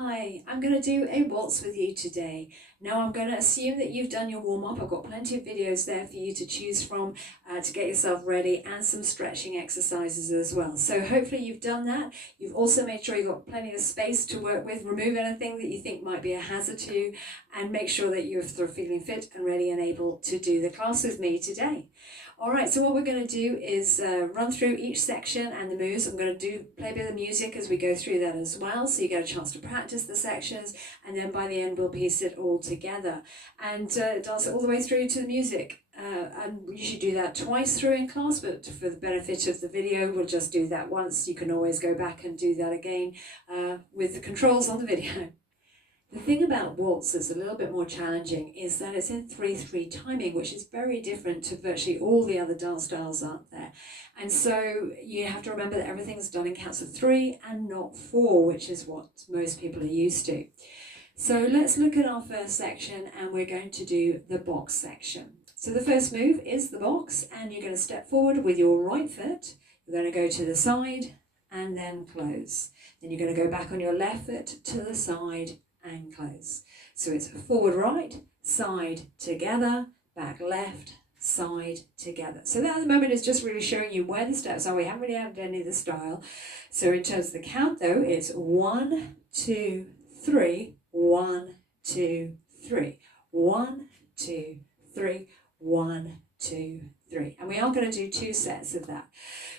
Hi, I'm going to do a waltz with you today. Now I'm going to assume that you've done your warm-up. I've got plenty of videos there for you to choose from to get yourself ready, and some stretching exercises as well. So hopefully you've done that. You've also made sure you've got plenty of space to work with. Remove anything that you think might be a hazard to you, and make sure that you're feeling fit and ready and able to do the class with me today. All right, so what we're going to do is run through each section and the moves. I'm going to play a bit of music as we go through that as well, so you get a chance to practice the sections, and then by the end we'll piece it all together and dance it all the way through to the music. And we usually do that twice through in class, but for the benefit of the video, we'll just do that once. You can always go back and do that again with the controls on the video. The thing about waltz that's a little bit more challenging is that it's in 3/3 timing, which is very different to virtually all the other dance styles out there. And so you have to remember that everything's done in counts of 3 and not 4, which is what most people are used to. So let's look at our first section, and we're going to do the box section. So the first move is the box, and you're going to step forward with your right foot. You're going to go to the side and then close. Then you're going to go back on your left foot to the side and close. So it's forward right, side together, back left, side together. So that at the moment is just really showing you where the steps are. We haven't really added any of the style. So in terms of the count though, it's 1, 2, 3, 1, 2, 3, 1, 2, 3, 1, 2, 3. And we are going to do 2 sets of that.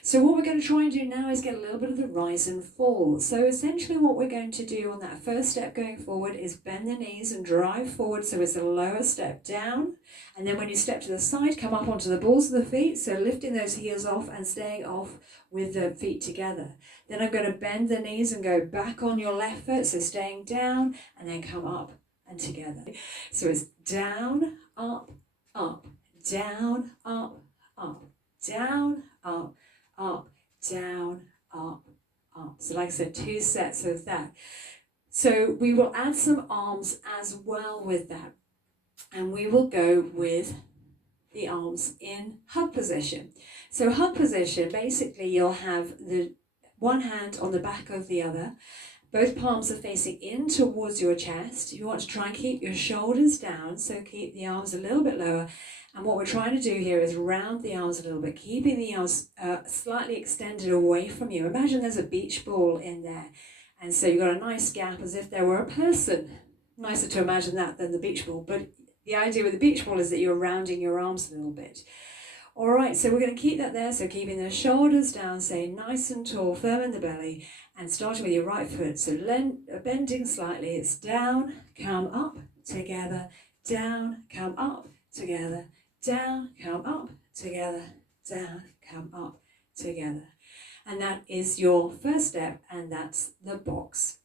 So what we're going to try and do now is get a little bit of the rise and fall. So essentially what we're going to do on that first step going forward is bend the knees and drive forward, so it's a lower step down. And then when you step to the side, come up onto the balls of the feet, so lifting those heels off and staying off with the feet together. Then I'm going to bend the knees and go back on your left foot, so staying down, and then come up and together. So it's down, up, up, down, up, up, down, up, up, down, up, up. So like I said, 2 sets of that. So we will add some arms as well with that. And we will go with the arms in hug position. So hug position, basically you'll have the one hand on the back of the other. Both palms are facing in towards your chest. You want to try and keep your shoulders down, so keep the arms a little bit lower. And what we're trying to do here is round the arms a little bit, keeping the arms slightly extended away from you. Imagine there's a beach ball in there. And so you've got a nice gap as if there were a person. Nicer to imagine that than the beach ball. But the idea with the beach ball is that you're rounding your arms a little bit. All right, so we're going to keep that there. So keeping the shoulders down, staying nice and tall, firm in the belly. And starting with your right foot, so bending slightly, it's down, come up, together, down, come up, together, down, come up, together, down, come up, together. And that is your first step, and that's the box.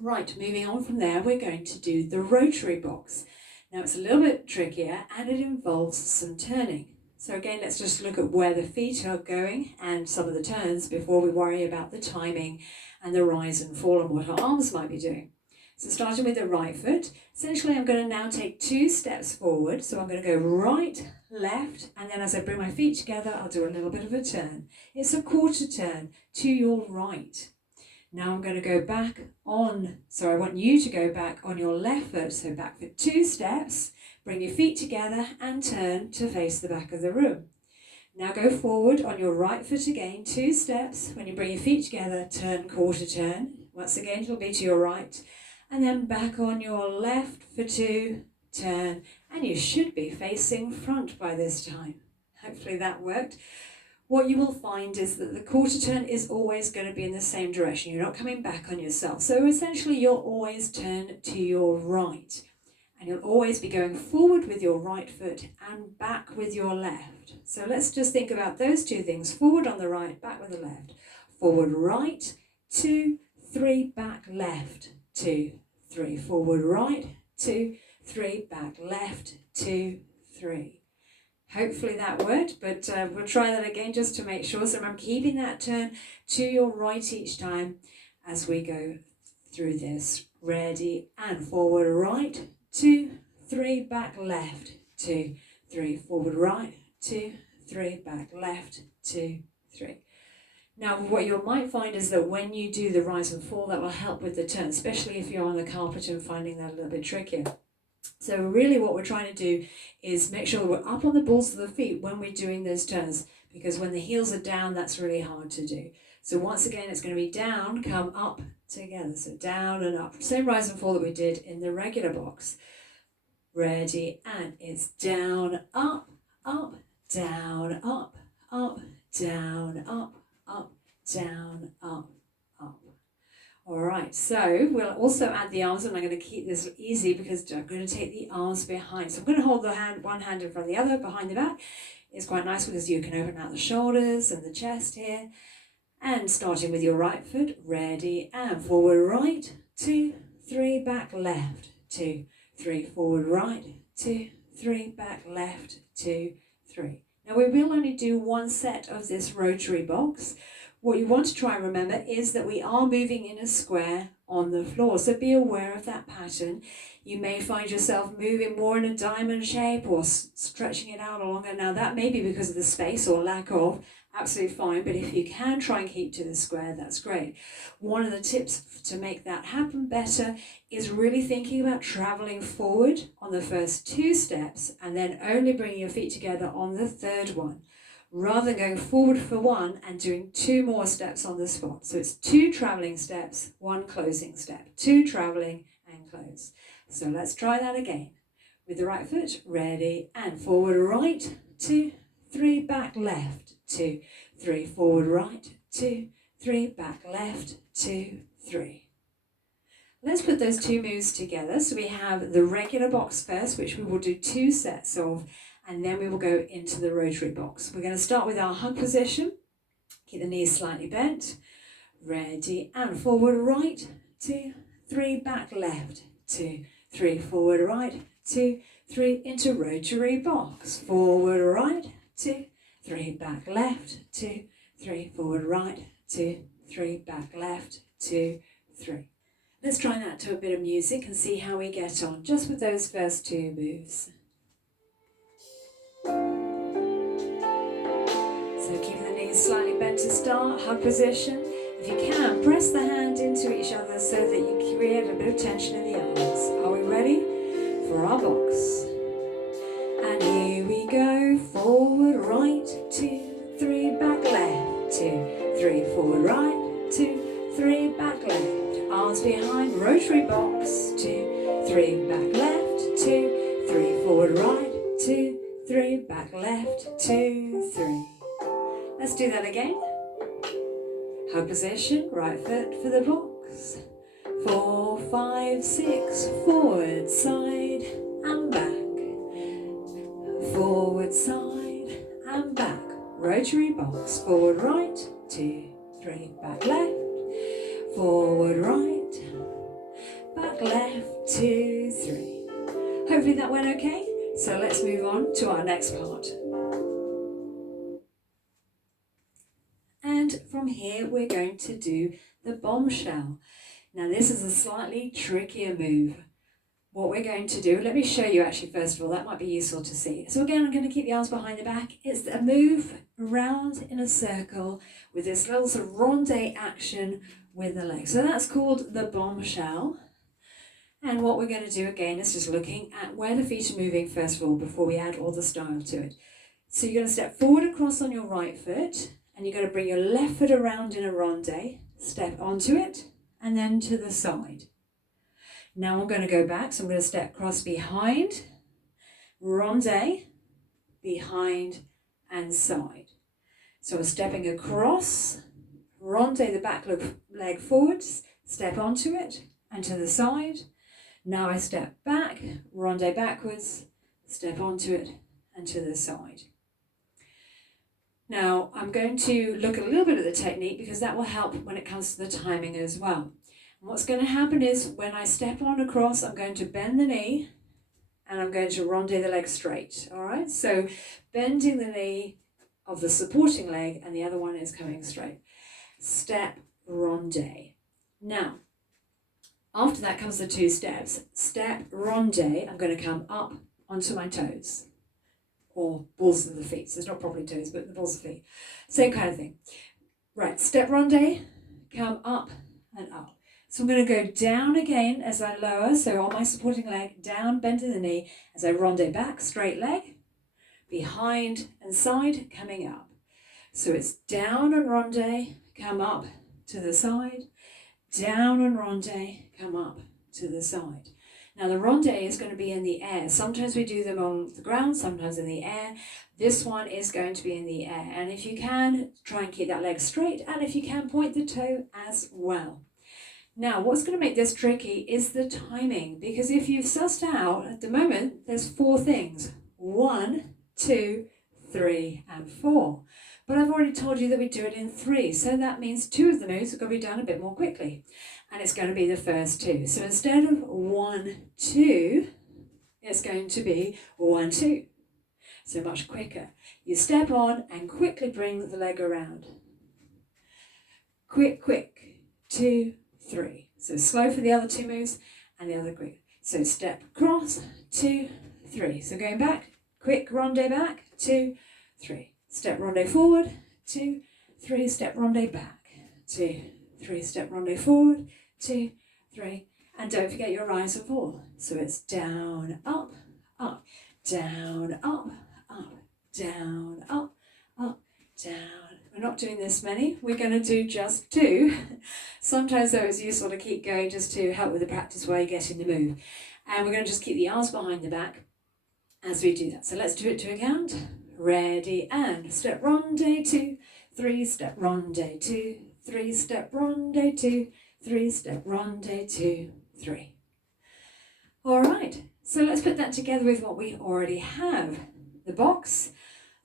Right, moving on from there, we're going to do the rotary box. Now it's a little bit trickier, and it involves some turning. So again, let's just look at where the feet are going and some of the turns before we worry about the timing and the rise and fall and what our arms might be doing. So starting with the right foot, essentially I'm going to now take 2 steps forward. So I'm going to go right, left, and then as I bring my feet together, I'll do a little bit of a turn. It's a quarter turn to your right. Now I'm going to go back on, so I want you to go back on your left foot, so back for 2 steps. Bring your feet together and turn to face the back of the room. Now go forward on your right foot again, 2 steps. When you bring your feet together, turn quarter turn. Once again, it'll be to your right. And then back on your left for 2, turn. And you should be facing front by this time. Hopefully that worked. What you will find is that the quarter turn is always going to be in the same direction. You're not coming back on yourself. So essentially you'll always turn to your right. And you'll always be going forward with your right foot and back with your left. So let's just think about those 2 things. Forward on the right, back with the left. Forward right, 2, 3, back left, 2, 3. Forward right, 2, 3, back left, 2, 3. Hopefully that worked, but we'll try that again just to make sure. So remember, keeping that turn to your right each time as we go through this. Ready, and forward right, 2, 3, back left, 2, 3, forward right, 2, 3, back left, 2, 3. Now, what you might find is that when you do the rise and fall, that will help with the turn, especially if you're on the carpet and finding that a little bit trickier. So really what we're trying to do is make sure that we're up on the balls of the feet when we're doing those turns, because when the heels are down, that's really hard to do. So once again, it's going to be down, come up together. So down and up. Same rise and fall that we did in the regular box. Ready, and it's down, up, up, down, up, up, down, up, up, down, up, up. All right, so we'll also add the arms, and I'm going to keep this easy because I'm going to take the arms behind. So I'm going to hold the hand, one hand in front of the other behind the back. It's quite nice because you can open out the shoulders and the chest here. And starting with your right foot, ready, and forward right, 2, 3, back left, 2, 3, forward right, 2, 3, back left, 2, 3. Now we will only do one set of this rotary box. What you want to try and remember is that we are moving in a square on the floor, so be aware of that pattern. You may find yourself moving more in a diamond shape or stretching it out longer. Now that may be because of the space or lack of, absolutely fine, but if you can try and keep to the square, that's great. One of the tips to make that happen better is really thinking about traveling forward on the first 2 steps and then only bringing your feet together on the 3rd one, rather than going forward for 1 and doing 2 more steps on the spot. So it's 2 traveling steps, 1 closing step, 2 traveling and close. So let's try that again. With the right foot, ready, and forward right, 2, 3, back left, 2, 3, forward right, 2, 3, back left, 2, 3. Let's put those 2 moves together. So we have the regular box first, which we will do 2 sets of, and then we will go into the rotary box. We're going to start with our hug position. Keep the knees slightly bent. Ready, and forward right, 2, 3, back left, 2, 3, forward right, 2, 3, into rotary box. Forward right, 2, 3, back left, 2, 3, forward right, 2, 3, back left, 2, 3. Let's try that to a bit of music and see how we get on just with those first 2 moves. So keeping the knees slightly bent to start, hug position. If you can, press the hand into each other so that you create a bit of tension in the arms. Are we ready for our box? And here we go, forward right, 2, 3, back left, 2, 3, forward right, 2, 3, back left. Arms behind, rotary box, 2, 3, back left, 2, 3, forward right, 2, 3, back left, 2, 3. Let's do that again. Hug position, right foot for the box. 4, 5, 6, forward, side and back. Forward, side and back. Rotary box, forward right, 2, 3, back left. Forward right, back left, 2, 3. Hopefully that went okay. So let's move on to our next part. And from here we're going to do the bombshell. Now this is a slightly trickier move. What we're going to do, let me show you actually first of all, that might be useful to see. So again, I'm going to keep the arms behind the back. It's a move around in a circle with this little sort of ronde action with the legs. So that's called the bombshell. And what we're going to do again is just looking at where the feet are moving first of all before we add all the style to it. So you're going to step forward across on your right foot and you're going to bring your left foot around in a ronde, step onto it and then to the side. Now I'm going to go back, so I'm going to step across behind, ronde, behind and side. So I'm stepping across, ronde the back leg forwards, step onto it and to the side. Now I step back, ronde backwards, step onto it and to the side. Now I'm going to look a little bit at the technique because that will help when it comes to the timing as well. And what's going to happen is when I step on across, I'm going to bend the knee and I'm going to ronde the leg straight. All right, so bending the knee of the supporting leg and the other one is coming straight. Step, ronde. Now, after that comes the 2 steps. Step, ronde, I'm going to come up onto my toes. Or balls of the feet, so it's not properly toes, but the balls of the feet. Same kind of thing. Right, step ronde, come up and up. So I'm going to go down again as I lower, so on my supporting leg, down, bending the knee, as I ronde back, straight leg, behind and side, coming up. So it's down and ronde, come up to the side, down and ronde, come up to the side. Now the ronde is going to be in the air. Sometimes we do them on the ground, sometimes in the air. This one is going to be in the air. And if you can, try and keep that leg straight. And if you can, point the toe as well. Now, what's going to make this tricky is the timing. Because if you've sussed out, at the moment, there's 4 things. 1, 2, 3, and 4. But I've already told you that we do it in 3. So that means 2 of the moves are going to be done a bit more quickly. And it's going to be the first 2. So instead of 1, 2, it's going to be 1, 2. So much quicker. You step on and quickly bring the leg around. Quick, quick. 2, 3. So slow for the other 2 moves and the other quick. So step across, 2, 3. So going back, quick ronde back, 2, 3. Step ronde forward, 2, 3. Step ronde back, 2, 3. Step ronde forward, 2, 3. And don't forget your rise and fall. So it's down, up, up, down, up, up, down, up, up, down. We're not doing this many. We're going to do just 2. Sometimes though it's useful to keep going just to help with the practice while you get in the move. And we're going to just keep the arms behind the back as we do that. So let's do it to a count. Ready and step ronde 2, 3, step ronde 2, 3, step ronde 2, 3, step ronde 2, 3. All right, so let's put that together with what we already have. The box,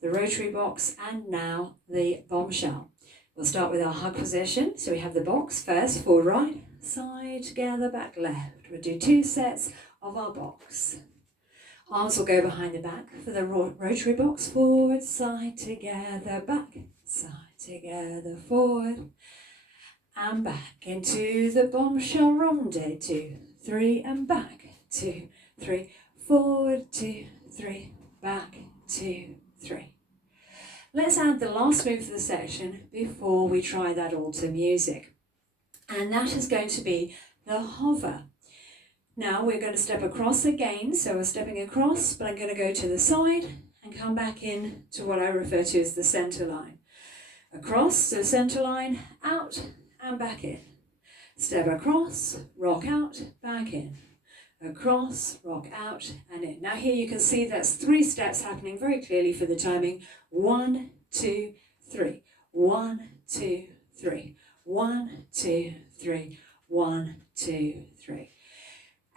the rotary box, and now the bombshell. We'll start with our hug position. So we have the box first, forward right, side together, back left. We'll do 2 sets of our box. Arms will go behind the back for the rotary box, forward, side together, back, side together, forward, and back into the bombshell ronde, 2, 3, and back, 2, 3, forward, 2, 3, back, 2, 3. Let's add the last move for the section before we try that all to music. And that is going to be the hover. Now we're going to step across again, so we're stepping across, but I'm going to go to the side and come back in to what I refer to as the center line. Across to the center line, out and back in. Step across, rock out, back in. Across, rock out and in. Now here you can see that's 3 steps happening very clearly for the timing. 1, 2, 3. 1, 2, 3. 1, 2, 3. 1, 2, 3.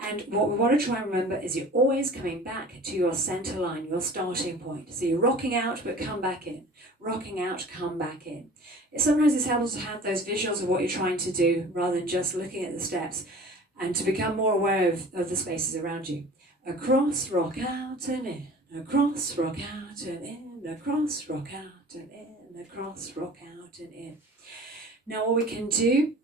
And what we want to try and remember is you're always coming back to your center line, your starting point. So you're rocking out, but come back in. Rocking out, come back in. Sometimes it's helpful to have those visuals of what you're trying to do rather than just looking at the steps, and to become more aware of the spaces around you. Across, rock out and in. Across, rock out and in. Across, rock out and in. Across, rock out and in. Now what we can do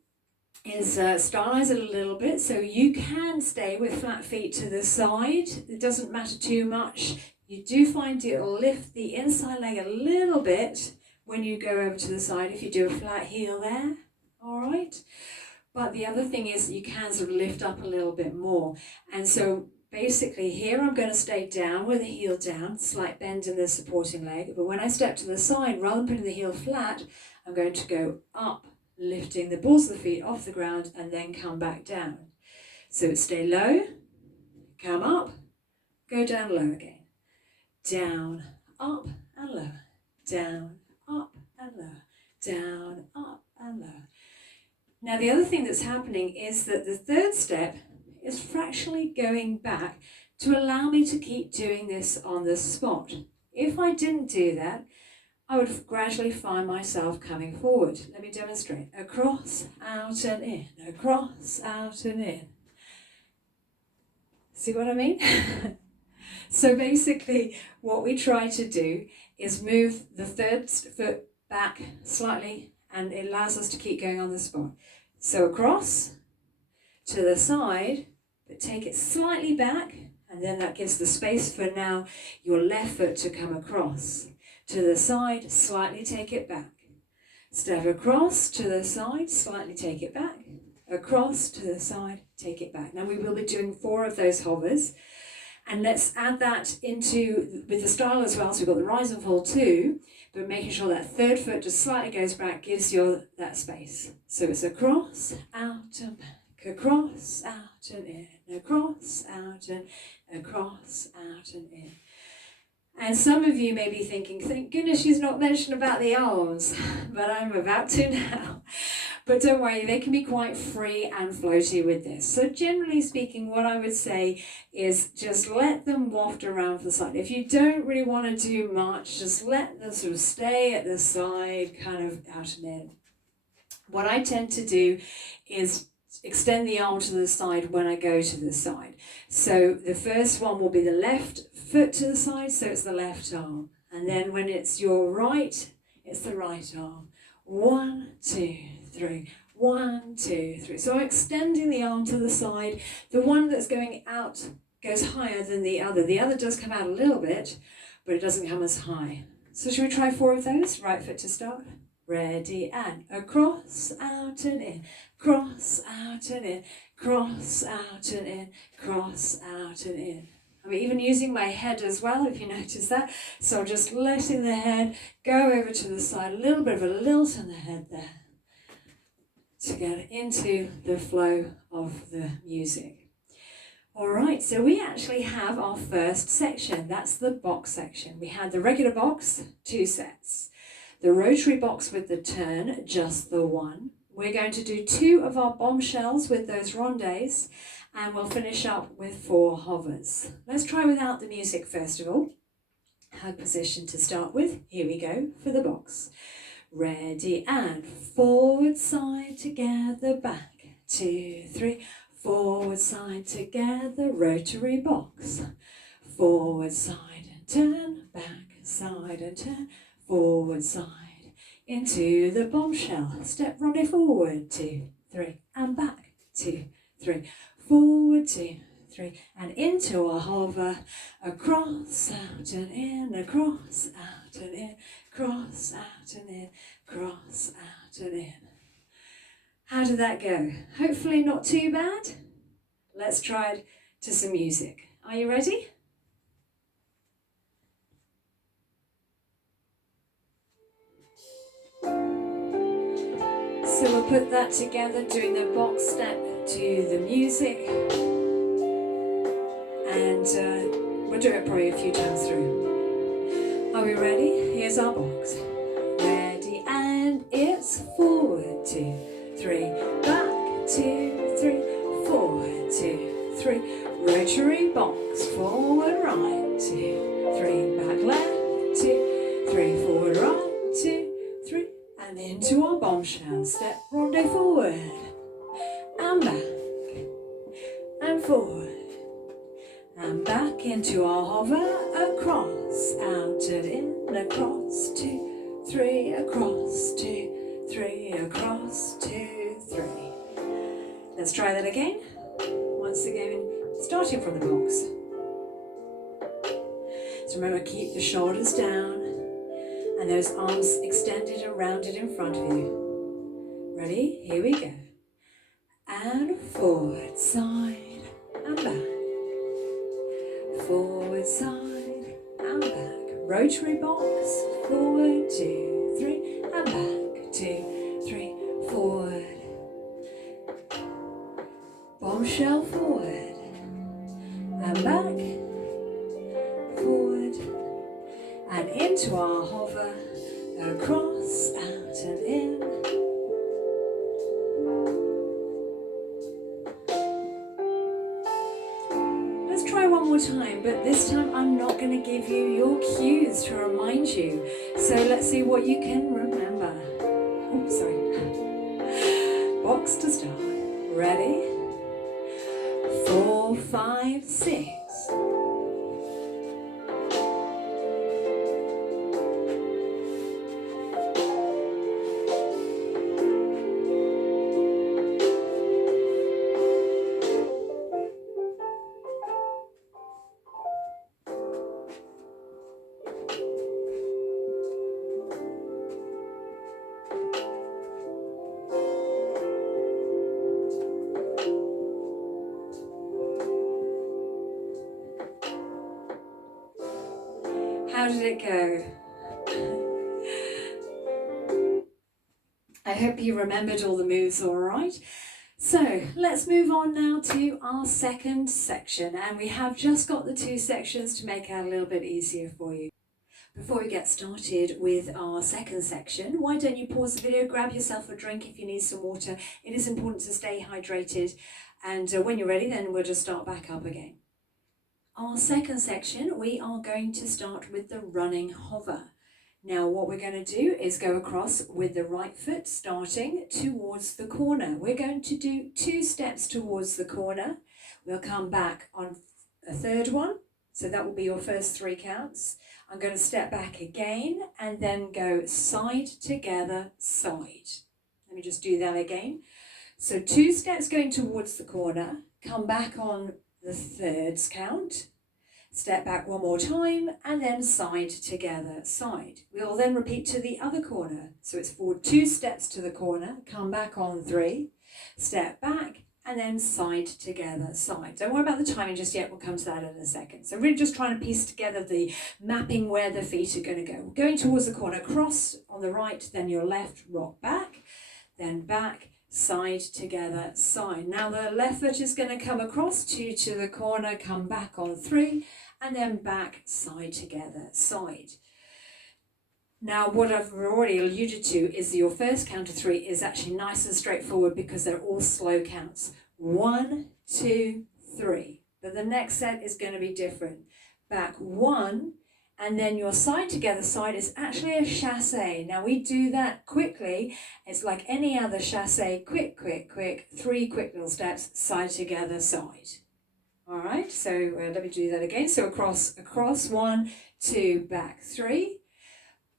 is stylize it a little bit, so you can stay with flat feet to the side. It doesn't matter too much. You do find it'll lift the inside leg a little bit when you go over to the side if you do a flat heel there, all right? But the other thing is you can sort of lift up a little bit more. And so basically here I'm going to stay down with the heel down, slight bend in the supporting leg. But when I step to the side, rather than putting the heel flat, I'm going to go up, lifting the balls of the feet off the ground and then come back down. So stay low, come up, go down low again. Down, up and lower. Down, up and lower. Down, up and lower. Now the other thing that's happening is that the third step is fractionally going back to allow me to keep doing this on the spot. If I didn't do that, I would gradually find myself coming forward. Let me demonstrate. Across, out and in. Across, out and in. See what I mean? So basically what we try to do is move the third foot back slightly, and it allows us to keep going on the spot. So across, to the side, but take it slightly back, and then that gives the space for now your left foot to come across. To the side, slightly take it back. Step across to the side, slightly take it back. Across to the side, take it back. Now we will be doing 4 of those hovers. And let's add that into, with the style as well, so we've got the rise and fall too, but making sure that third foot just slightly goes back, gives you that space. So it's across, out and back, across, out and in, across, out and across, out and in. And some of you may be thinking, thank goodness she's not mentioned about the arms, but I'm about to now. But don't worry, they can be quite free and floaty with this. So generally speaking, what I would say is just let them waft around for the side. If you don't really want to do much, just let them sort of stay at the side, kind of out and in. What I tend to do is extend the arm to the side when I go to the side. So the first one will be the left foot to the side, so it's the left arm. And then when it's your right, it's the right arm. 1, 2, 3. 1, 2, 3. So I'm extending the arm to the side. The one that's going out goes higher than the other. The other does come out a little bit, but it doesn't come as high. So should we try 4 of those? Right foot to start. Ready, and across, out and in, cross, out and in, cross, out and in, cross, out and in. I'm even using my head as well, if you notice that. So I'm just letting the head go over to the side, a little bit of a lilt in the head there to get into the flow of the music. All right, so we actually have our first section. That's the box section. We had the regular box, 2 sets. The rotary box with the turn, just the 1. We're going to do 2 of our bombshells with those rondes, and we'll finish up with 4 hovers. Let's try without the music first of all. Hug position to start with. Here we go for the box. Ready, and forward, side, together, back. 2, 3, forward, side, together, rotary box. Forward, side, and turn, back, side, and turn. Forward, side, into the bombshell. Step ronde forward, 2, 3, and back, 2, 3. Forward, 2, 3, and into our hover. Across, out and in, across, out and in, cross, out and in, cross, out and in. How did that go? Hopefully not too bad. Let's try it to some music. Are you ready? So we'll put that together, doing the box step to the music, and we'll do it probably a few times through. Are we ready? Here's our box. Ready, and it's forward, 2, 3, back, 2, 3, forward, 2, 3, rotary box, forward, right, 2, 3, back, left, 2, 3, forward, right, 2, 3, and into our bombshell. Step ronde forward, and back, and forward, and back into our hover, across, out and in, across, 2, 3, across, 2, 3, across, 2, 3. Let's try that again. Once again, starting from the box. So remember, keep the shoulders down and those arms extended and rounded in front of you. Ready? Here we go. And forward, side, and back. Forward, side, and back. Rotary box, forward, 2, 3, and back. 2, 3, forward. Bombshell forward, and back, forward, and into our hover, across, out and in. Let's try one more time, but this time I'm not going to give you your cues to remind you. So let's see what you can remember. Oops, sorry. Box to start. Ready? 4, 5, 6. How did it go? I hope you remembered all the moves all right. So let's move on now to our second section, and we have just got the two sections to make it a little bit easier for you. Before we get started with our second section, why don't you pause the video, grab yourself a drink if you need some water. It is important to stay hydrated, and when you're ready then we'll just start back up again. Our second section, we are going to start with the running hover. Now what we're going to do is go across with the right foot starting towards the corner. We're going to do 2 steps towards the corner. We'll come back on a third one, so that will be your first 3 counts. I'm going to step back again and then go side together, side. Let me just do that again. So 2 steps going towards the corner, come back on the third count, step back one more time, and then side together, side. We'll then repeat to the other corner. So it's forward 2 steps to the corner, come back on 3, step back, and then side together, side. Don't worry about the timing just yet, we'll come to that in a second. So really just trying to piece together the mapping where the feet are going to go. Going towards the corner, cross on the right, then your left, rock back, then back, side together, side. Now the left foot is going to come across, 2 to the corner, come back on 3, and then back, side together, side. Now what I've already alluded to is your first count of 3 is actually nice and straightforward because they're all slow counts. 1, 2, 3. But the next set is going to be different. Back 1, and then your side together side is actually a chassé. Now we do that quickly. It's like any other chassé, quick, quick, quick, 3 quick little steps, side together, side. All right, so let me do that again. So across, 1, 2, back 3,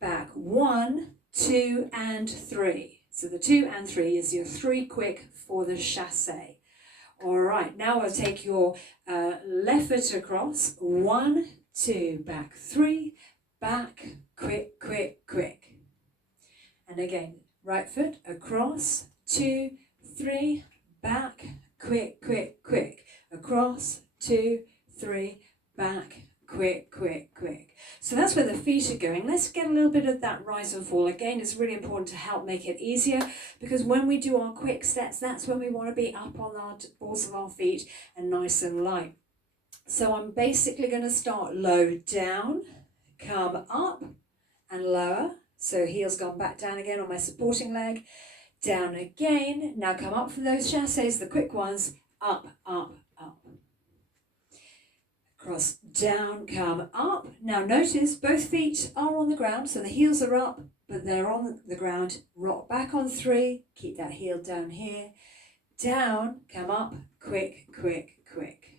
back 1, 2, and 3. So the 2 and 3 is your 3 quick for the chassé. All right, now I'll take your left foot across, 1, 2, back 3, back, quick, quick, quick. And again, right foot across, 2, 3, back, quick, quick, quick. Across, 2, 3, back, quick, quick, quick. So that's where the feet are going. Let's get a little bit of that rise and fall. Again, it's really important to help make it easier because when we do our quick steps, that's when we want to be up on our balls of our feet and nice and light. So I'm basically going to start low down, come up and lower. So heels gone back down again on my supporting leg, down again. Now come up for those chassés, the quick ones, up, up, up. Cross, down, come up. Now notice both feet are on the ground, so the heels are up, but they're on the ground. Rock back on 3, keep that heel down here. Down, come up, quick, quick, quick.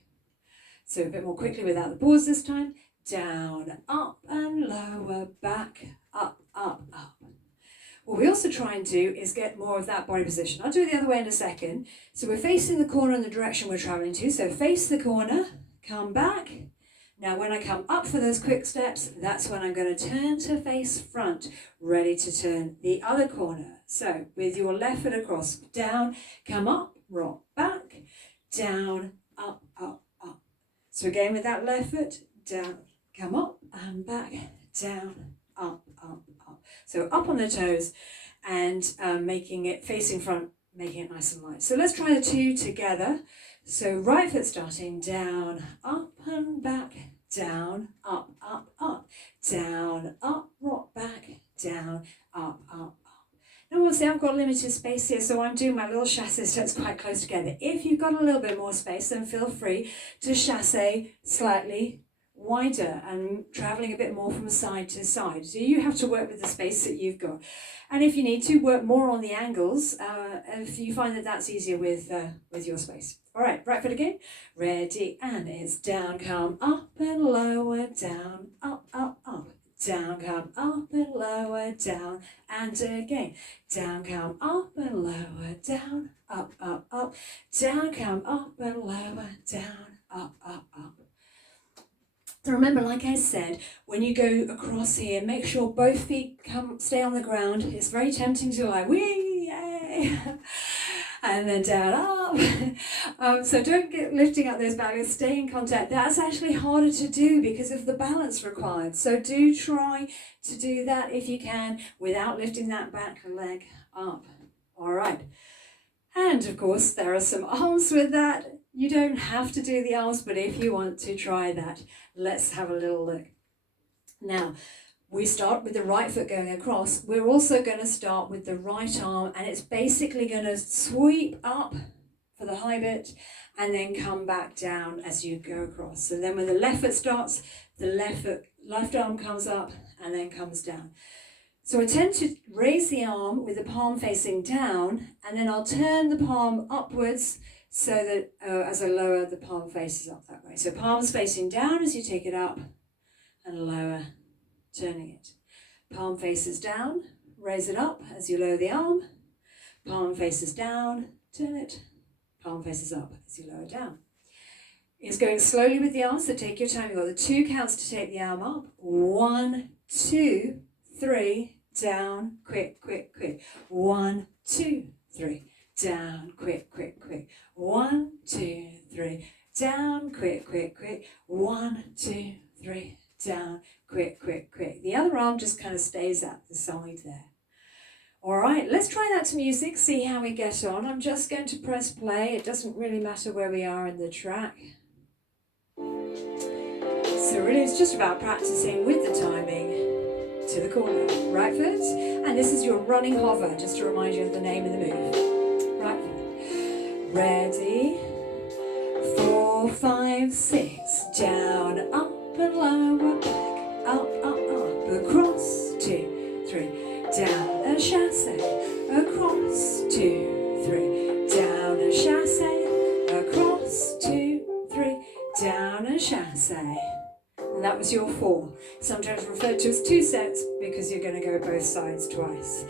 So a bit more quickly without the pause this time. Down, up and lower, back, up, up, up. What we also try and do is get more of that body position. I'll do it the other way in a second. So we're facing the corner in the direction we're traveling to. So face the corner, come back. Now when I come up for those quick steps, that's when I'm going to turn to face front, ready to turn the other corner. So with your left foot across, down, come up, rock back, down, up, up, up. So again with that left foot, down, come up and back, down, up, up, up. So up on the toes and making it facing front, making it nice and light. So let's try the 2 together. So right foot starting, down, up and back, down, up, up, up, down, up, rock back, down, up, up, up. Now obviously I've got limited space here, so I'm doing my little chassé steps quite close together. If you've got a little bit more space, then feel free to chassé slightly wider and traveling a bit more from side to side. So you have to work with the space that you've got. And if you need to, work more on the angles if you find that that's easier with your space. All right, right foot again. Ready, and it's down, come up and lower, down, up, up, up. Down, come up and lower, down, and again. Down, come up and lower, down, up, up, up. Down, come up and lower, down, up, up, up. So remember, like I said, when you go across here, make sure both feet stay on the ground. It's very tempting to like, whee, yay. and then down, up. So don't get lifting up those back legs, stay in contact. That's actually harder to do because of the balance required. So do try to do that if you can without lifting that back leg up. All right. And of course, there are some arms with that. You don't have to do the arms, but if you want to try that, let's have a little look. Now, we start with the right foot going across. We're also going to start with the right arm, and it's basically going to sweep up for the high bit and then come back down as you go across. So then when the left foot starts, the left arm comes up and then comes down. So I tend to raise the arm with the palm facing down, and then I'll turn the palm upwards so that as I lower, the palm faces up that way. So palms facing down as you take it up and lower, turning it. Palm faces down, raise it up as you lower the arm. Palm faces down, turn it. Palm faces up as you lower down. It's going slowly with the arm, so take your time. You've got the 2 counts to take the arm up. 1, 2, 3, down, quick, quick, quick. 1, 2, 3, down, quick, quick, quick. 1, 2, 3, down, quick, quick, quick. 1, 2, 3, down, quick, quick, quick. The other arm just kind of stays at the side there. All right, let's try that to music, see how we get on. I'm just going to press play. It doesn't really matter where we are in the track. So really it's just about practicing with the timing to the corner. Right foot, and this is your running hover, just to remind you of the name of the move. Right foot. Ready, 4, 5, 6, down, up and lower, back, up, across, 2, 3, down and chassé, across, 2, 3, down and chassé, across, 2, 3, down and chassé. And that was your 4, sometimes referred to as 2 sets because you're going to go both sides twice.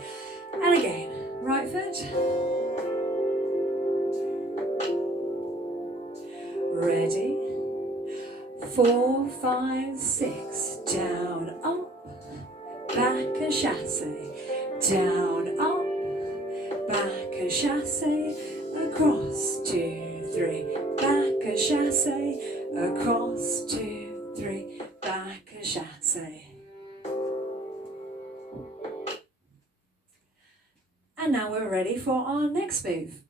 And again, right foot. Ready, 4, 5, 6, down, up, back and chassé, down, up, back and chassé, across, 2, 3, back and chassé, across, 2, 3, back and chassé. And now we're ready for our next move.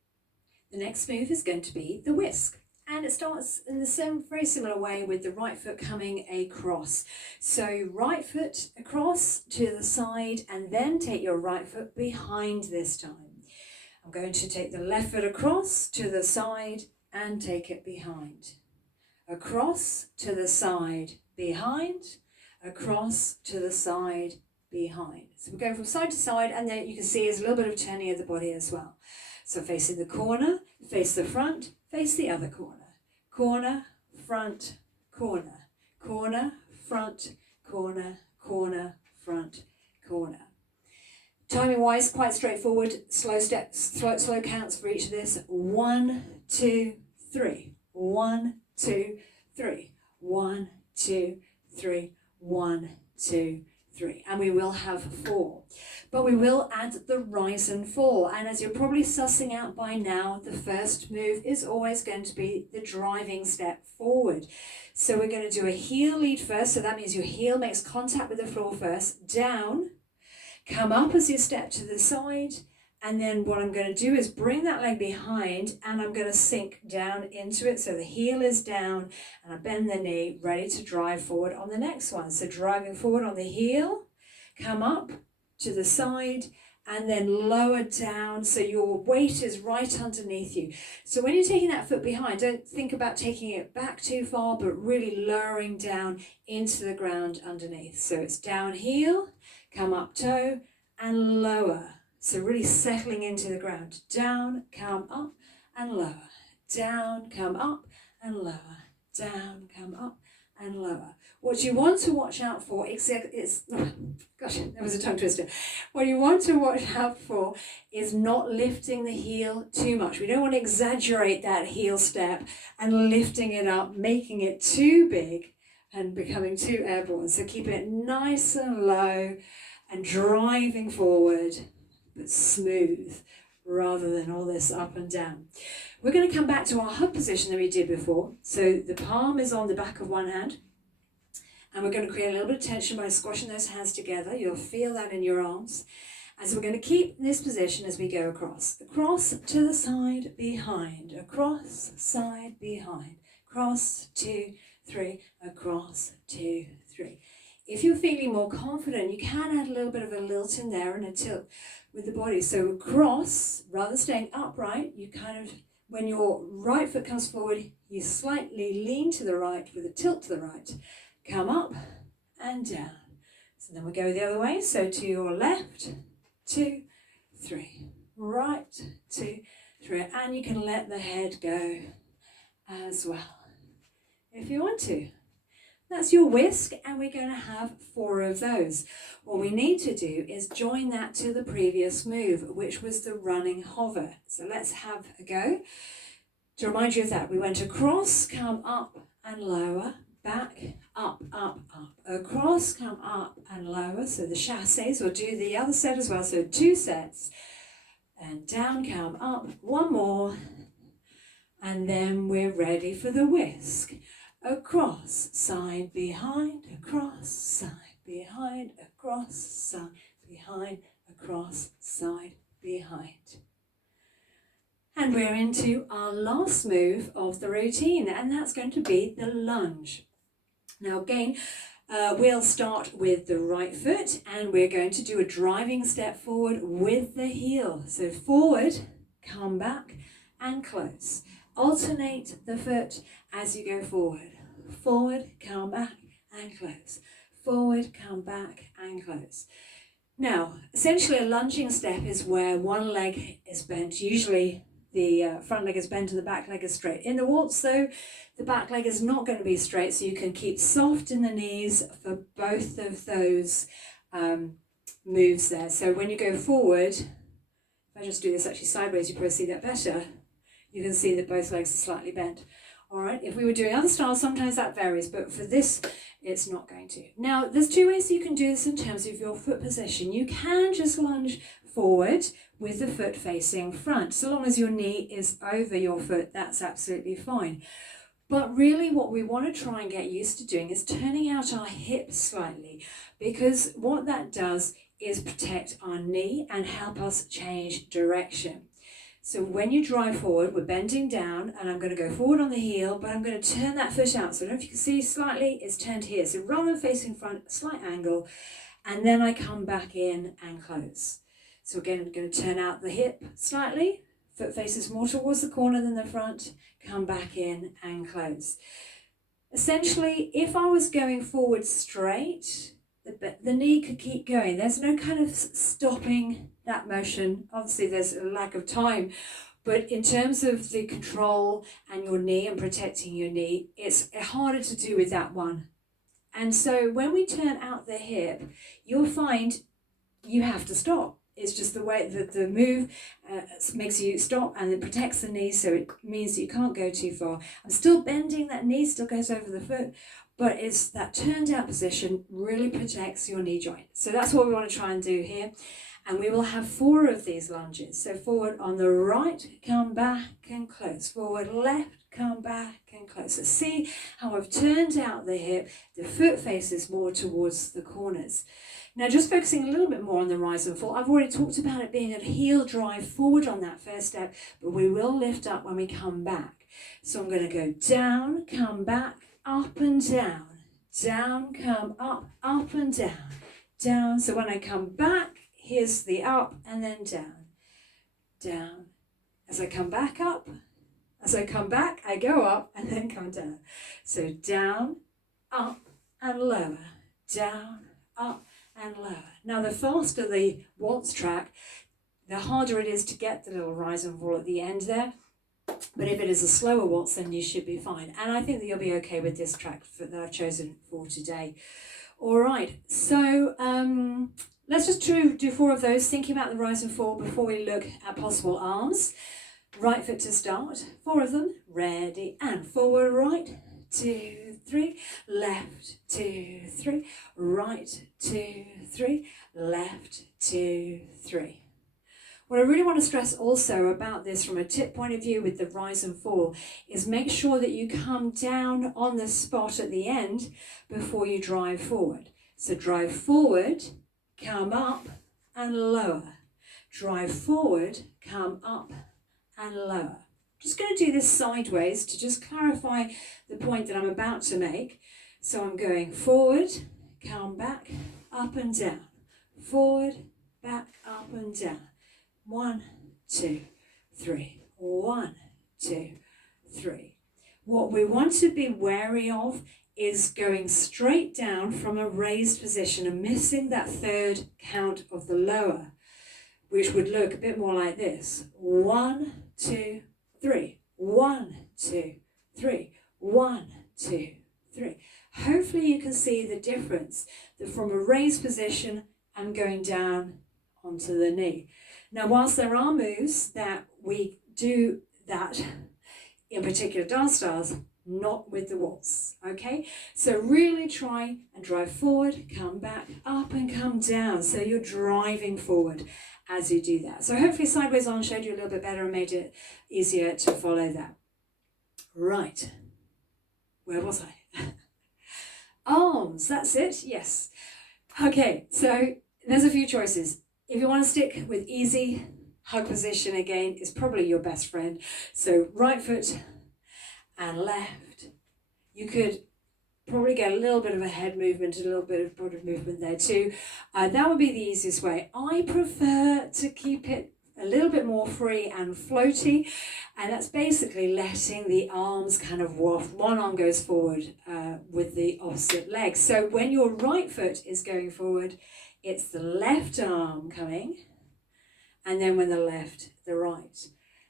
The next move is going to be the whisk. And it starts in the same, very similar way with the right foot coming across. So right foot across to the side and then take your right foot behind this time. I'm going to take the left foot across to the side and take it behind. Across to the side, behind, across to the side, behind. So we're going from side to side, and then you can see there's a little bit of turning of the body as well. So facing the corner, face the front, face the other corner. Corner, front, corner. Corner, front, corner, corner, front, corner. Timing wise, quite straightforward. Slow steps, slow counts for each of this. 1, 2, 3. 1, 2, 3. 1, 2, 3. 1, 2, 3. And we will have 4. But we will add the rise and fall. And as you're probably sussing out by now, the first move is always going to be the driving step forward. So we're going to do a heel lead first. So that means your heel makes contact with the floor first. Down, come up as you step to the side. And then what I'm going to do is bring that leg behind and I'm going to sink down into it. So the heel is down and I bend the knee, ready to drive forward on the next one. So driving forward on the heel, come up to the side and then lower down so your weight is right underneath you. So when you're taking that foot behind, don't think about taking it back too far, but really lowering down into the ground underneath. So it's down heel, come up toe and lower. So really settling into the ground. Down, come up and lower. Down, come up and lower. Down, come up and lower. What you want to watch out for gosh, that was a tongue twister. What you want to watch out for is not lifting the heel too much. We don't want to exaggerate that heel step and lifting it up, making it too big and becoming too airborne. So keep it nice and low and driving forward, but smooth, rather than all this up and down. We're going to come back to our hug position that we did before. So the palm is on the back of one hand, and we're going to create a little bit of tension by squashing those hands together. You'll feel that in your arms. And so we're going to keep this position as we go across. Across, to the side, behind. Across, side, behind. Cross, 2, 3. Across, 2, 3. If you're feeling more confident, you can add a little bit of a lilt in there and a tilt with the body. So across, rather than staying upright, you kind of, when your right foot comes forward, you slightly lean to the right with a tilt to the right. Come up and down. So then we go the other way. So to your left, 2, 3. Right, 2, 3. And you can let the head go as well, if you want to. That's your whisk, and we're going to have 4 of those. What we need to do is join that to the previous move, which was the running hover. So let's have a go. To remind you of that, we went across, come up and lower, back, up, up, up. Across, come up and lower. So the chassés, we'll do the other set as well. So 2 sets. And down, come up, 1 more. And then we're ready for the whisk. Across, side, behind, across, side, behind, across, side, behind, across, side, behind. And we're into our last move of the routine, and that's going to be the lunge. Now again, we'll start with the right foot, and we're going to do a driving step forward with the heel. So forward, come back, and close. Alternate the foot as you go forward. Forward, come back, and close. Forward, come back, and close. Now, essentially a lunging step is where one leg is bent. Usually the front leg is bent and the back leg is straight. In the waltz, though, the back leg is not going to be straight, so you can keep soft in the knees for both of those moves there. So when you go forward, if I just do this actually sideways, you probably see that better. You can see that both legs are slightly bent. All right, if we were doing other styles, sometimes that varies, but for this, it's not going to. Now, there's 2 ways you can do this in terms of your foot position. You can just lunge forward with the foot facing front. So long as your knee is over your foot, that's absolutely fine. But really what we want to try and get used to doing is turning out our hips slightly, because what that does is protect our knee and help us change direction. So when you drive forward, we're bending down, and I'm going to go forward on the heel, but I'm going to turn that foot out. So I don't know if you can see slightly, it's turned here. So rather than facing front, slight angle, and then I come back in and close. So again, I'm going to turn out the hip slightly, foot faces more towards the corner than the front, come back in and close. Essentially, if I was going forward straight, the knee could keep going. There's no kind of stopping that motion. Obviously there's a lack of time, but in terms of the control and your knee and protecting your knee, it's harder to do with that one. And so when we turn out the hip, you'll find you have to stop. It's just the way that the move makes you stop, and it protects the knee, so it means that you can't go too far. I'm still bending, that knee still goes over the foot, but it's that turned out position really protects your knee joint. So that's what we want to try and do here. And we will have 4 of these lunges. So forward on the right, come back and close. Forward left, come back and close. So see how I've turned out the hip, the foot faces more towards the corners. Now just focusing a little bit more on the rise and fall. I've already talked about it being a heel drive forward on that first step, but we will lift up when we come back. So I'm going to go down, come back, up and down, down, come up and down, down. So when I come back, here's the up and then down, down. As I come back up, as I come back, I go up and then come down. So down, up and lower, down, up and lower. Now the faster the waltz track, the harder it is to get the little rise and fall at the end there. But if it is a slower waltz, then you should be fine. And I think that you'll be okay with this track that I've chosen for today. All right, so let's just do 4 of those, thinking about the rise and fall before we look at possible arms. Right foot to start, 4 of them, ready, and forward, right, 2, 3, left, 2, 3, right, 2, 3, left, 2, 3. What I really want to stress also about this from a tip point of view with the rise and fall is make sure that you come down on the spot at the end before you drive forward. So drive forward, come up and lower. Drive forward, come up and lower. Just going to do this sideways to just clarify the point that I'm about to make. So I'm going forward, come back, up and down. Forward, back, up and down. 1, 2, 3. 1, 2, 3. What we want to be wary of is going straight down from a raised position and missing that third count of the lower, which would look a bit more like this. 1, 2, 3. 1, 2, 3. 1, 2, 3. Hopefully you can see the difference that from a raised position I'm going down onto the knee. Now, whilst there are moves that we do that in particular dance styles, not with the waltz, okay? So really try and drive forward, come back, up and come down. So you're driving forward as you do that. So hopefully sideways on showed you a little bit better and made it easier to follow that. Right, where was I? Arms, that's it, yes. Okay, so there's a few choices. If you want to stick with easy, hug position again is probably your best friend. So right foot and left. You could probably get a little bit of a head movement, a little bit of body movement there too. That would be the easiest way. I prefer to keep it a little bit more free and floaty, and that's basically letting the arms kind of waft. One arm goes forward with the opposite leg. So when your right foot is going forward, it's the left arm coming, and then when the left, the right.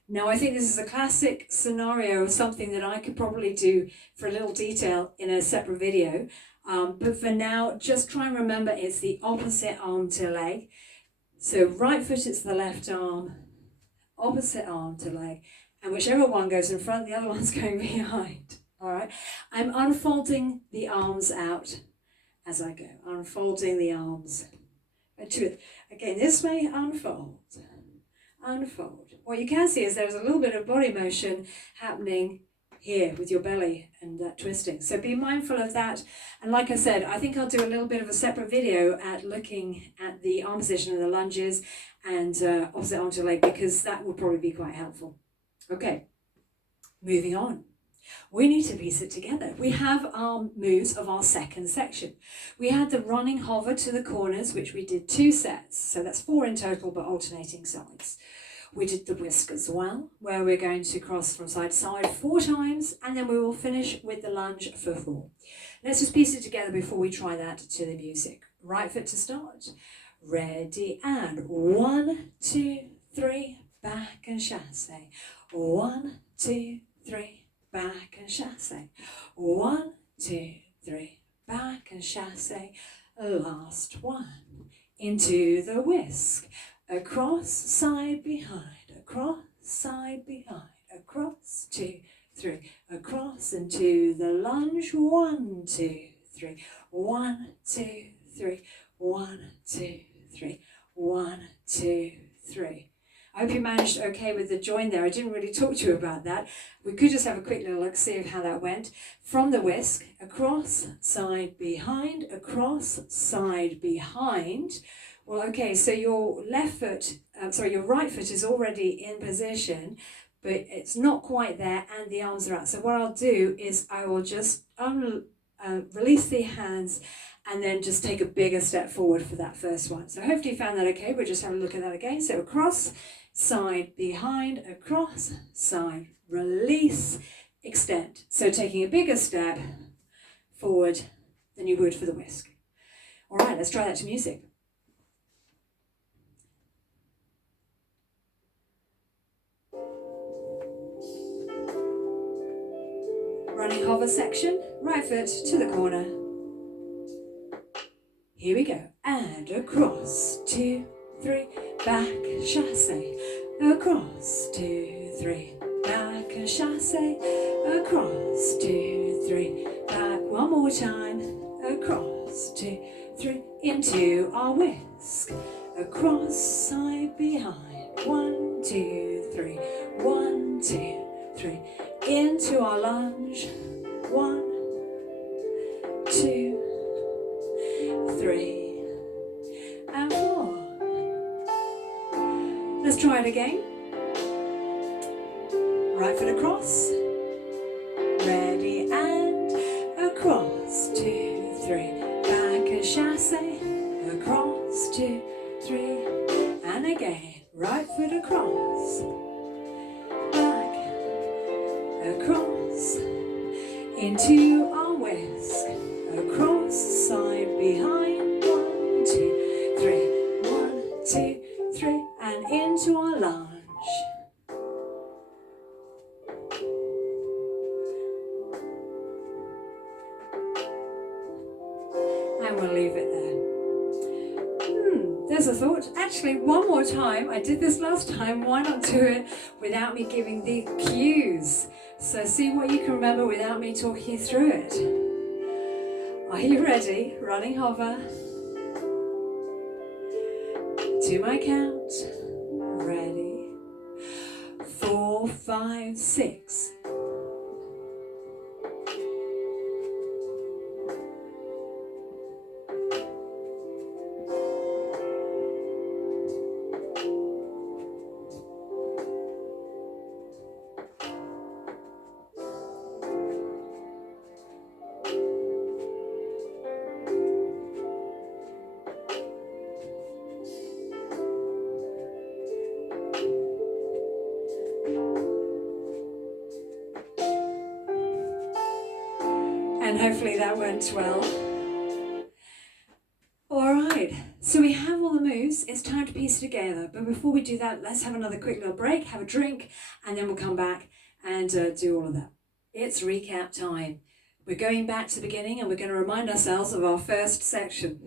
Now, I think this is a classic scenario of something that I could probably do for a little detail in a separate video. But for now, just try and remember it's the opposite arm to leg. So right foot is the left arm, opposite arm to leg, and whichever one goes in front, the other one's going behind. All right. I'm unfolding the arms out as I go. Unfolding the arms. Again, this way, unfold, unfold. What you can see is there's a little bit of body motion happening here with your belly and that twisting. So be mindful of that. And like I said, I think I'll do a little bit of a separate video at looking at the arm position and the lunges and opposite arm to leg, because that will probably be quite helpful. Okay, moving on. We need to piece it together. We have our moves of our second section. We had the running hover to the corners, which we did 2 sets. So that's 4 in total, but alternating sides. We did the whisk as well, where we're going to cross from side to side 4 times, and then we will finish with the lunge for 4. Let's just piece it together before we try that to the music. Right foot to start. Ready, and 1, 2, 3, back and chassé. 1, 2, 3. Back and chassé. 1, 2, 3. Back and chassé. Last one. Into the whisk. Across, side, behind. Across, side, behind. Across, 2, 3. Across into the lunge. 1, 2, 3. 1, 2, 3. 1, 2, 3. 1, 2, 3. I hope you managed okay with the join there. I didn't really talk to you about that. We could just have a quick little look, see of how that went. From the whisk, across, side, behind, across, side, behind. Well, okay, so your your right foot is already in position, but it's not quite there and the arms are out. So what I'll do is I will just release the hands and then just take a bigger step forward for that first one. So hopefully you found that okay. We'll just have a look at that again. So across, side, behind, across, side, release, extend. So taking a bigger step forward than you would for the whisk. All right, let's try that to music. Running hover section, right foot to the corner. Here we go. And across, 2, 3, back, chassé. Across, 2, 3, back and chassé. Across, 2, 3, back. One more time. Across, 2, 3, into our whisk. Across, side, behind. 1, 2, 3. 1, 2, 3. Into our lunge. 1, 2, 3, and 4. Let's try it again. Right foot across. Ready and across. 2, 3. Back and chasse. Across. 2, 3. And again. Right foot across. Back. Across. Into our whisk. Across. Side behind. 1, 2, 3. 1, 2, 3. And into our lunge. And we'll leave it there. There's a thought. Actually, one more time. I did this last time. Why not do it without me giving the cues? So see what you can remember without me talking you through it. Are you ready? Running hover. To my count. Ready. 4, 5, 6. And hopefully that went well. All right, so we have all the moves. It's time to piece it together. But before we do that, let's have another quick little break, have a drink, and then we'll come back and do all of that. It's recap time. We're going back to the beginning and we're going to remind ourselves of our first section.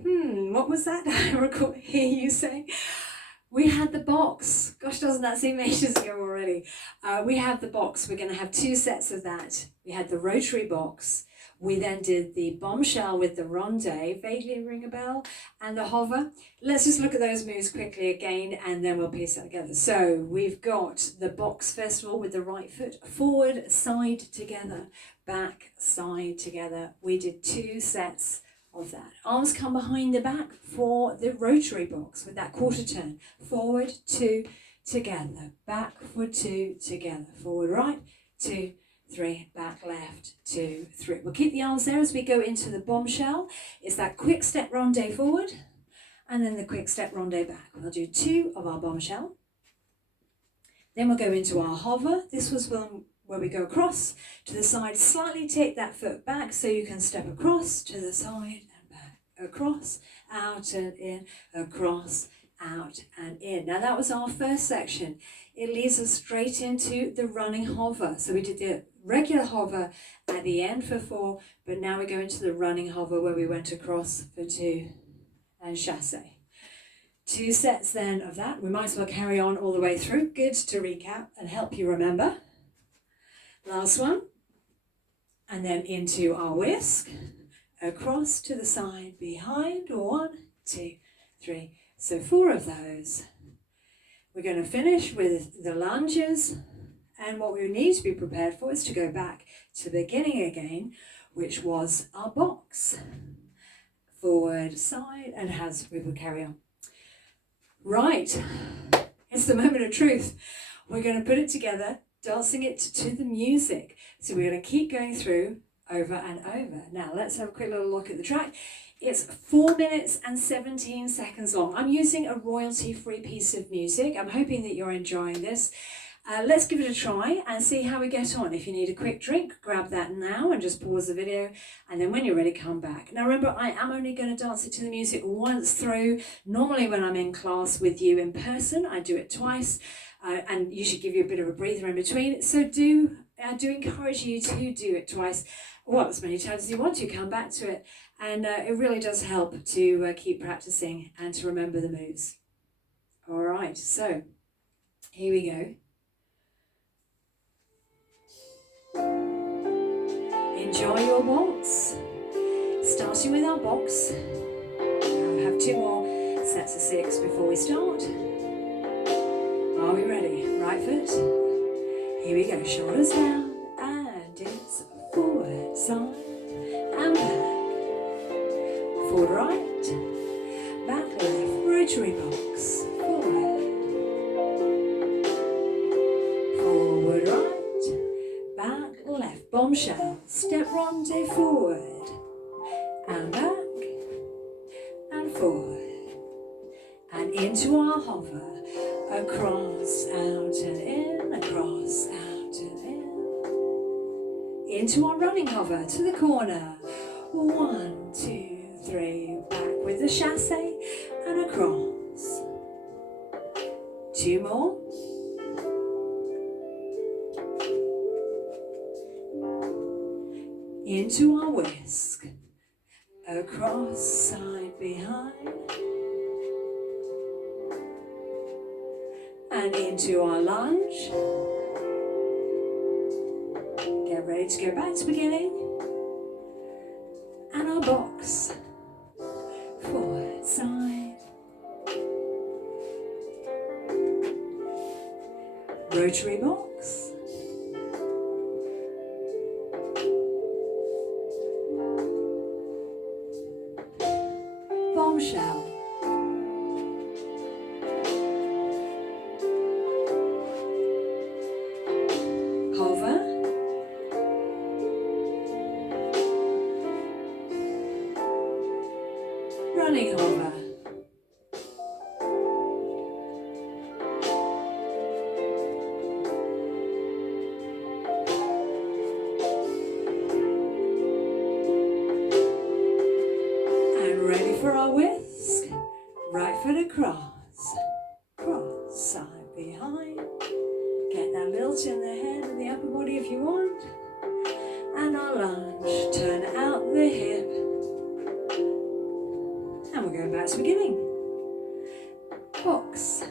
What was that? I hear you say. We had the box. Gosh, doesn't that seem ages ago already? We have the box. We're going to have 2 sets of that. We had the rotary box. We then did the bombshell with the ronde, vaguely ring a bell, and the hover. Let's just look at those moves quickly again, and then we'll piece that together. So we've got the box, first of all, with the right foot, forward, side together, back, side together. We did 2 sets of that. Arms come behind the back for the rotary box with that quarter turn. Forward, 2, together. Back for 2, together. Forward, right, 2, 3, back left, 2, 3. We'll keep the arms there as we go into the bombshell. It's that quick step ronde forward and then the quick step ronde back. We'll do 2 of our bombshell. Then we'll go into our hover. This was one where we go across to the side, slightly take that foot back so you can step across to the side and back, across, out and in, across, out and in. Now that was our first section. It leads us straight into the running hover. So we did the regular hover at the end for 4, but now we go into the running hover where we went across for 2 and chasse. 2 sets then of that. We might as well carry on all the way through. Good to recap and help you remember. Last one. And then into our whisk. Across to the side, behind. 1, 2, 3. So 4 of those. We're going to finish with the lunges. And what we need to be prepared for is to go back to the beginning again, which was our box. Forward, side, and as we will carry on. Right, it's the moment of truth. We're going to put it together, dancing it to the music. So we're going to keep going through over and over. Now let's have a quick little look at the track. It's 4 minutes and 17 seconds long. I'm using a royalty-free piece of music. I'm hoping that you're enjoying this. Let's give it a try and see how we get on. If you need a quick drink, grab that now and just pause the video. And then when you're ready, come back. Now remember, I am only going to dance it to the music once through. Normally when I'm in class with you in person, I do it twice. And usually give you a bit of a breather in between. So I do encourage you to do it twice. Well, as many times as you want to, come back to it. And it really does help to keep practicing and to remember the moves. All right, so here we go. Enjoy your waltz. Starting with our box. Now we have 2 more sets of 6 before we start. Are we ready? Right foot. Here we go. Shoulders down and it's forward, side and back. Forward right, back left, rotary box. Forward. Forward right, back left, bombshell. Step ronde forward and back and forward. And into our hover. Across, out and in, across, out and in. Into our running hover to the corner. 1, 2, 3, back with the chasse and across. 2 more. Into our whisk. Across, side, behind. And into our lunge. Get ready to go back to beginning. And our box. Forward, side. Rotary box. Bombshell. Hover. Running hover. And ready for our whisk. Right foot across. Cross, side, behind. Get that lilt in the head and the upper body if you want. And our lunge. Turn out the hip. And we're going back to beginning. Box.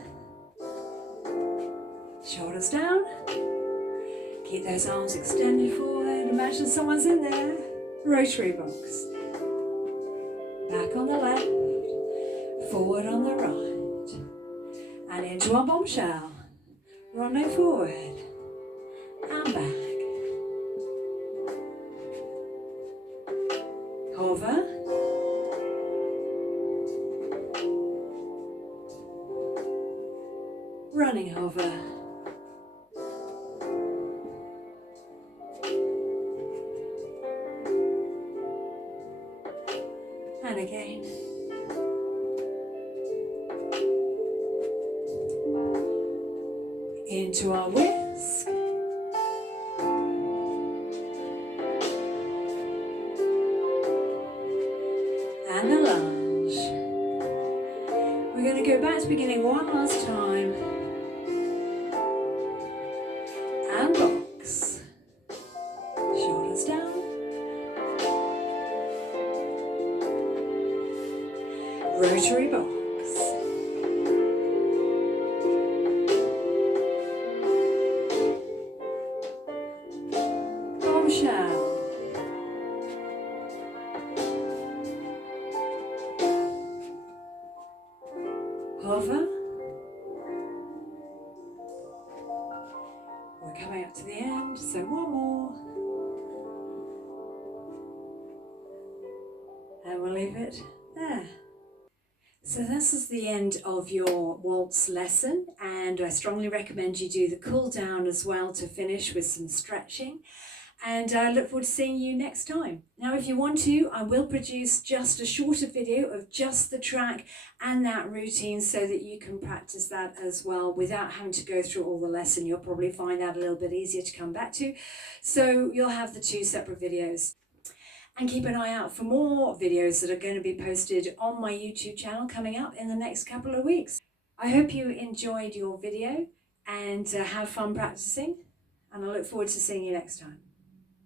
Shoulders down. Keep those arms extended forward. Imagine someone's in there. Rotary box. Back on the left. Forward on the right. And into our bombshell. Rondo forward. And back. Hover. Running hover. And again. Into our whisk. And a lunge. We're going to go back to beginning one last time. And box. Shoulders down. Rotary box. Bombshell. Hover. We're coming up to the end, so one more. And we'll leave it there. So this is the end of your waltz lesson, and I strongly recommend you do the cool down as well to finish with some stretching. And I look forward to seeing you next time. Now, if you want to, I will produce just a shorter video of just the track and that routine so that you can practice that as well without having to go through all the lesson. You'll probably find that a little bit easier to come back to. So you'll have the 2 separate videos. And keep an eye out for more videos that are going to be posted on my YouTube channel coming up in the next couple of weeks. I hope you enjoyed your video and have fun practicing, and I look forward to seeing you next time.